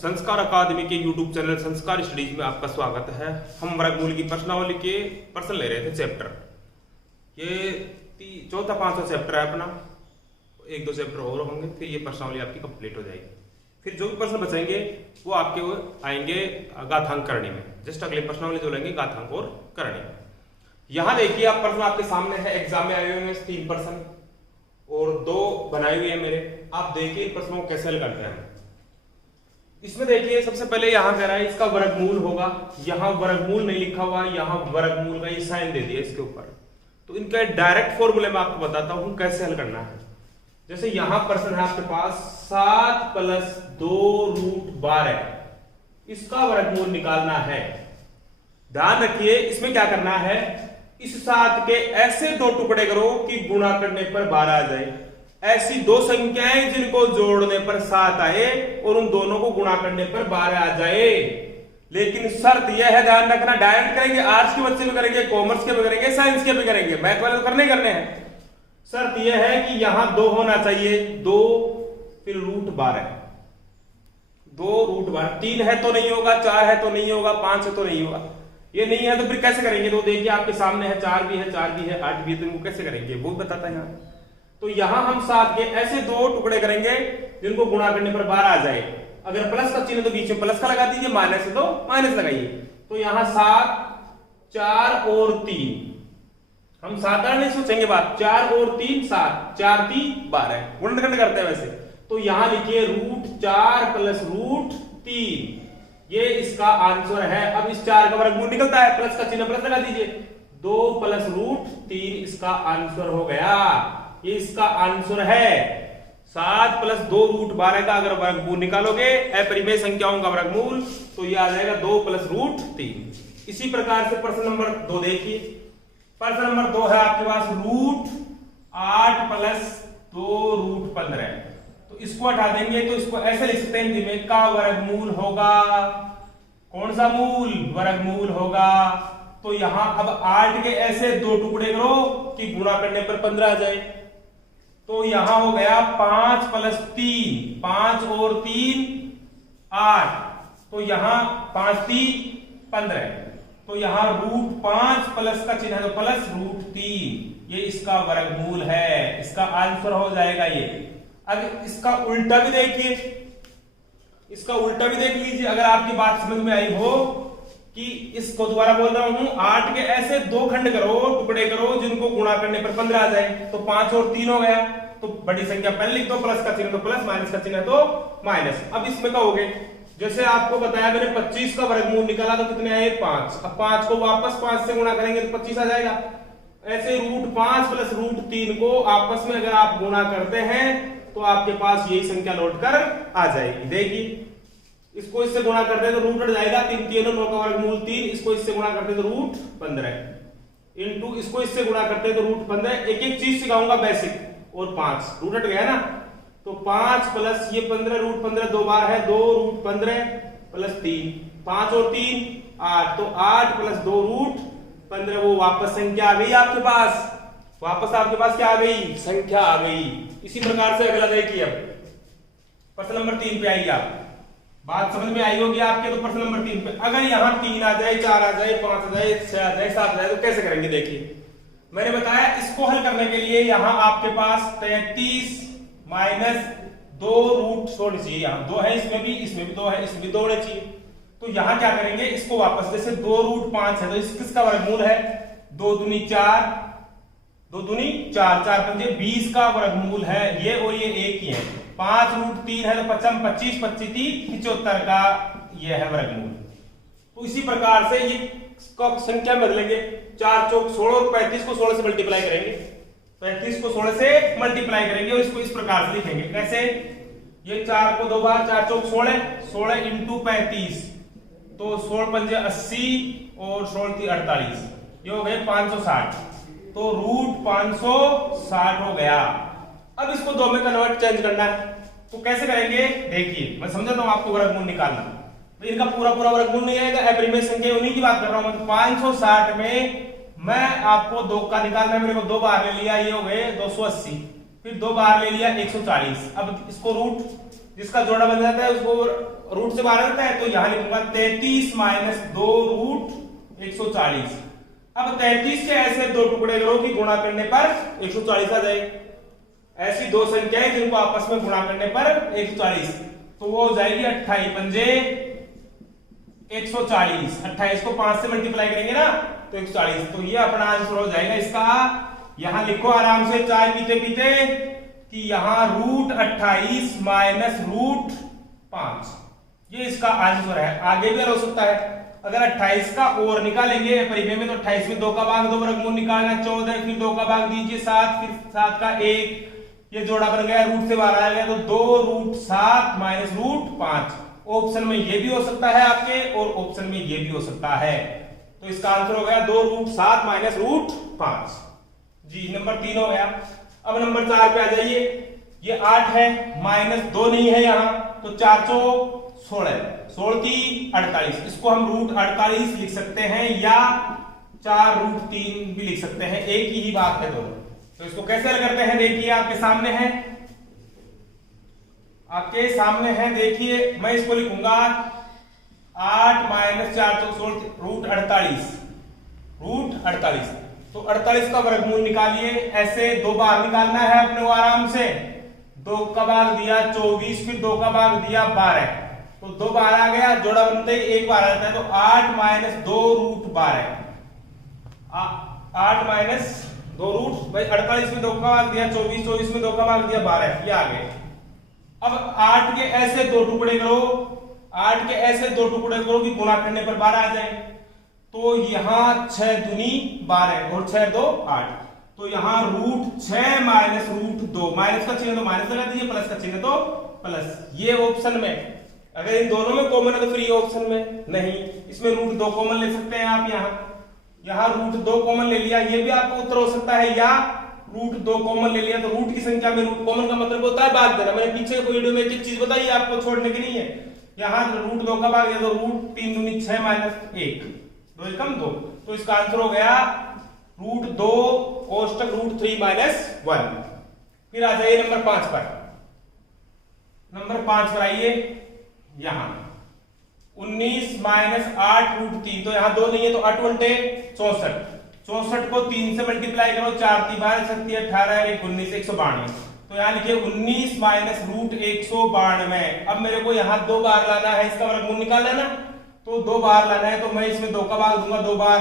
संस्कार अकादमी के YouTube channel संस्कार स्टडीज में आपका स्वागत है। हम वर्गमूल की प्रश्नावली के प्रश्न ले रहे थे चैप्टर। ये चौथा पांचवा चैप्टर है अपना। एक दो चैप्टर और होंगे, फिर ये प्रश्नावली आपकी कंप्लीट हो जाएगी। फिर जो भी प्रश्न बचेंगे वो आपके आएंगे गाथांक करणी में। जस्ट अगले प्रश्नावली जो लेंगे गाथांक और करणी। यहाँ देखिए आप प्रश्न आपके सामने है, एग्जाम में आए हुए हैं 3 प्रश्न और 2 बनाए हुए हैं मेरे। आप देखिए इन प्रश्नों को कैसे हल करते हैं। इसमें देखिए सबसे पहले यहाँ कह रहा है इसका वर्गमूल होगा। यहाँ वर्गमूल नहीं लिखा हुआ, यहाँ वर्गमूल का ये साइन दे दिया इसके ऊपर। तो इनका डायरेक्ट फॉर्मूले में आपको बताता हूं कैसे हल करना है। जैसे यहां प्रश्न है आपके पास 7 + 2√12, इसका वर्गमूल निकालना है। ध्यान रखिए इसमें क्या करना है, इस 7 के ऐसे 2 टुकड़े करो कि गुणा करने पर 12 आ जाए। ऐसी 2 संख्याएं जिनको जोड़ने पर 7 आए और उन दोनों को गुणा करने पर 12 आ जाए। लेकिन शर्त यह है, ध्यान रखना, डायरेक्ट करेंगे, आर्ट्स के बच्चे भी करेंगे, कॉमर्स के भी करेंगे, साइंस के भी करेंगे, मैथ वाले तो करने हैं। शर्त यह है कि यहां 2 होना चाहिए, 2 फिर √12, 2√12। 3 है तो नहीं होगा, 4 है तो नहीं होगा, 5 है तो नहीं होगा। ये नहीं है तो फिर कैसे करेंगे? तो देखिए आपके सामने है 4 भी है, 4 भी है, 8 भी है, तो इनको कैसे करेंगे वो बताता है यहाँ। तो यहां हम 7 के ऐसे 2 टुकड़े करेंगे जिनको गुणा करने पर 12 आ जाए। अगर प्लस का चिन्ह तो बीच में प्लस का लगा दीजिए, माइनस है तो माइनस लगाइए। तो यहां 7, 4 और 3, हम साधारण नहीं सोचेंगे बात, 4 और 3 7, 4 3 12 गुणनखंड करते हैं वैसे। तो यहां लिखिए √4 + √3, ये इसका आंसर है। अब इस 4 का वर्गमूल निकलता है, प्लस का चिन्ह प्लस लगा दीजिए, 2 + √3 इसका आंसर हो गया। ये इसका आंसर है। 7 + 2√12 का अगर वर्गमूल निकालोगे, अपरिमेय संख्याओं का वर्गमूल, तो ये आ जाएगा 2 + √3। इसी प्रकार से प्रश्न नंबर 2 देखिए। प्रश्न नंबर 2 है आपके पास √8 + 2√15। तो इसको हटा देंगे तो इसको ऐसे लिख सकते हैं, दिमाग का वर्गमूल होगा। कौन सा मूल? वर्गमूल होगा। तो यहां अब 8 के ऐसे 2 टुकड़े करो कि गुणा करने पर 15 आ जाए। तो यहां हो गया 5 + 3, 5 और 3 8, तो यहां 5 3 15। तो यहां √5 प्लस का चिन्ह है तो प्लस √3, ये इसका वर्गमूल है। इसका आंसर हो जाएगा ये। अगर इसका उल्टा भी देखिए, इसका उल्टा भी देख लीजिए, अगर आपकी बात समझ में आई हो कि इसको दोबारा बोल रहा हूं, 8 के ऐसे 2 खंड करो, टुकड़े करो जिनको गुणा करने पर 15 आ जाए। तो 5 और 3 हो गया। तो बड़ी संख्या पहले लिख दो, प्लस का चिन्ह तो प्लस, माइनस का चिन्ह तो माइनस। अब इसमें कहोगे, जैसे आपको बताया मैंने 25 का वर्गमूल निकाला तो कितने आए? 5। अब 5 को वापस 5 से गुणा करेंगे तो 25 आ जाएगा। ऐसे √5 + √3 को आपस में अगर आप गुणा करते हैं तो आपके पास यही संख्या लौट कर आ जाएगी। देखिए इसको इससे गुणा करते हैं तो रूट हट जाएगा, 3 3 9 का वर्गमूल 3। इसको इससे गुणा करते हैं तो √15 इंटू इसको इससे गुणा करते हैं तो √15। एक एक चीज सिखाऊंगा बेसिक। और 5 रूट हट गया ना, तो 5 प्लस ये 15, √15 2 बार है, 2 √15 + 3, 5 और 3 8, तो 8 + 2 √15। वो वापस संख्या आ गई आपके पास। वापस आपके पास क्या आ गई? संख्या आ गई। इसी प्रकार से अगला देखिए। अब प्रश्न नंबर 3 पे आइए आप। बात समझ में आई होगी आपके। तो प्रश्न नंबर 3 पे अगर यहाँ 3 आ जाए, 4 आ जाए, 5 आ जाए, 6 आ जाए, 7 आ जाए, तो कैसे करेंगे? देखिए मैंने बताया इसको हल करने के लिए यहां आपके पास 33 - 2 रूट छोड़ चाहिए। यहां 2 है, इसमें भी 2 है, इसमें भी 2 होने चाहिए। तो यहां क्या करेंगे, इसको वापस, जैसे 2√5 है तो इस किसका वर्गमूल है? 2 दूनी 4, 2 दूनी 4, 4 पंजे 20 का वर्गमूल है ये, और ये एक ही है। 5√3 है तो 55 25 25 3 75 का ये है वर्गमूल। तो इसी प्रकार से ये संख्या में बदलेंगे। 4 चौक 16 और 35 को 16 से मल्टीप्लाई करेंगे, 35 को 16 से मल्टीप्लाई करेंगे और इसको इस प्रकार से लिखेंगे। कैसे? ये 4 को 2 बार, 4 चौक 16, 16 इंटू 35, तो 16 पंजे 80 और 16 3 48, ये हो गए 560। तो √560 हो गया। अब इसको 2 में कन्वर्ट चेंज करना है, तो कैसे करेंगे? देखिए मैं समझाता हूं आपको वर्गमूल निकालना। इनका पूरा वर्गमूल नहीं आएगा, अपरिमेय संख्या उन्हीं की बात कर रहा हूं मैं। 560 में मैं आपको 2 का निकालना है, मेरे को 2 बार ले लिया, ये हो गए 280, फिर 2 बार ले लिया 140। अब इसको रूट जिसका जोड़ा बन जाता है उसको रूट से बाहर आता है, तो यहां लिखूंगा 33 माइनस 2 रूट 140। अब 33 के ऐसे दो टुकड़े करो कि गुणा करने पर 140 आ जाए। ऐसी दो संख्याएं जिनको आपस में गुणा करने पर 140, तो वो हो जाएगी 28 पंजे 140। 28 को 5 से मल्टीप्लाई करेंगे ना तो 140, तो ये अपना आंसर हो जाएगा इसका। यहां लिखो आराम से चाय पीते पीते कि यहां रूट 28 माइनस रूट 5, ये इसका आंसर है। आगे भी हो सकता है, अगर 28 का और निकालेंगे परिमेय में तो 28 में 2 का भाग 2 वर्गमूल निकालना 14, फिर 2 का भाग दीजिए 7, फिर 7 का 1, ये जोड़ा बन गया, रूट से बाहर आ गया तो 2 रूट 7 माइनस रूट 5। ऑप्शन में ये भी हो सकता है आपके और ऑप्शन में ये भी हो सकता है, तो इसका आंसर हो गया 2 रूट 7 माइनस रूट 5 जी। नंबर 3 हो गया। अब नंबर 4 पे आ जाइए। ये 8 है, माइनस 2 नहीं है यहां, तो 4 16, 16 की 48, इसको हम रूट 48 लिख सकते हैं या 4 रूट 3 भी लिख सकते हैं, एक ही बात है दोनों। तो इसको कैसे करते हैं देखिए, आपके सामने है, आपके सामने है, देखिए मैं इसको लिखूंगा 8 माइनस 4 16 रूट 48, रूट 48। तो 48 का वर्गमूल निकालिए, ऐसे 2 बार निकालना है अपने को आराम से। 2 का भाग दिया 24, फिर 2 का भाग दिया 12, तो 2 बार आ गया, जोड़ा बनते ही 1 बार आता है, तो 8 माइनस 2 रूट 12, 8 माइनस 2 रूट भाई 48 में 2 का भाग दिया 24, 24 में 2 का भाग दिया 12, ये आ गए। अब 8 के ऐसे 2 टुकड़े करो, 8 के ऐसे 2 टुकड़े करो कि गुणा करने पर 12 आ जाए, तो यहां 6 दूनी 12 और 6 2 8, तो यहां रूट 6 माइनस रूट 2, माइनस का चिन्ह तो माइनस लगा दीजिए, प्लस का चिन्ह तो प्लस, ये ऑप्शन में। अगर इन दोनों में कॉमन है तो फिर ये ऑप्शन में नहीं, इसमें रूट 2 कॉमन ले सकते हैं आप, यहां रूट 2 कॉमन ले लिया, ये भी आपका उत्तर हो सकता है, या रूट 2 कॉमन ले लिया, तो रूट की संख्या में रूट कॉमन का मतलब होता है भाग देना। मैंने पीछे कोई वीडियो में एक चीज बताई है आपको, छोड़ने की नहीं है। यहां रूट 2 का भाग दिया तो रूट 3 दूनी 6 माइनस 1, 2 कम 2, तो इसका आंसर हो गया रूट 2 कोष्टक रूट 3 माइनस 1। फिर आ जाइए नंबर 5 पर। नंबर 5 पर आइए, यहां 19 माइनस 8 रूट 3, तो यहां 2 नहीं है तो 8 × 64, 64 को 3 से मल्टीप्लाई करो, 4 3 12 सकती है 18 1 19 192, तो यहां लिखिए 19 माइनस रूट 192। अब मेरे को यहां 2 बार लाना है, इसका वर्गमूल निकालना है ना, तो 2 बार लाना है, तो मैं इसमें 2 का भाग दूंगा 2 बार।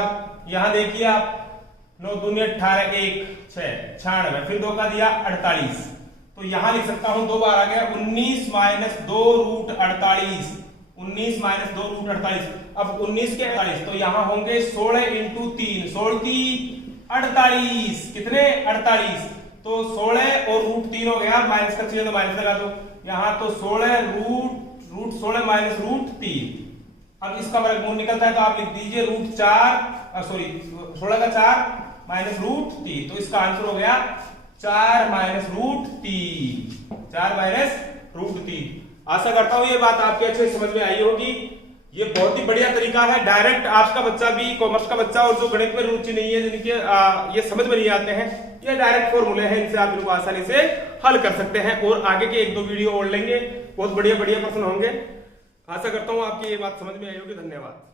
यहां देखिए आप 9 दूनी 18 1 6 96, फिर 2 का दिया 48, तो यहां लिख सकता हूं 2 बार आ गया 19 माइनस 2 रूट 48, 19 माइनस 2 रूट 48। अब 19 के 48, तो यहां होंगे 16 × 3, 16 की 48, कितने 48, तो 16 और रूट 3 हो गया, माइनस का चिन्ह तो माइनस लगा दो यहां, तो 16 रूट 16 माइनस रूट 3। अब इसका वर्गमूल निकलता है तो आप लिख दीजिए रूट 4, सॉरी 16 का 4 माइनस रूट 3, तो इसका आंसर हो गया 4 माइनस रूट 3, 4 माइनस रूट 3। आशा करता हूं ये बात आपके अच्छे समझ में आई होगी। ये बहुत ही बढ़िया तरीका है, डायरेक्ट आपका बच्चा भी, कॉमर्स का बच्चा और जो गणित में रुचि नहीं है, जिनके ये समझ में नहीं आते हैं, ये डायरेक्ट फॉर्मूले हैं, इनसे आप इनको आसानी से हल कर सकते हैं। और आगे के 1-2 वीडियो और लेंगे, बहुत बढ़िया बढ़िया प्रश्न होंगे। आशा करता हूं आपकी ये बात समझ में आई होगी। धन्यवाद।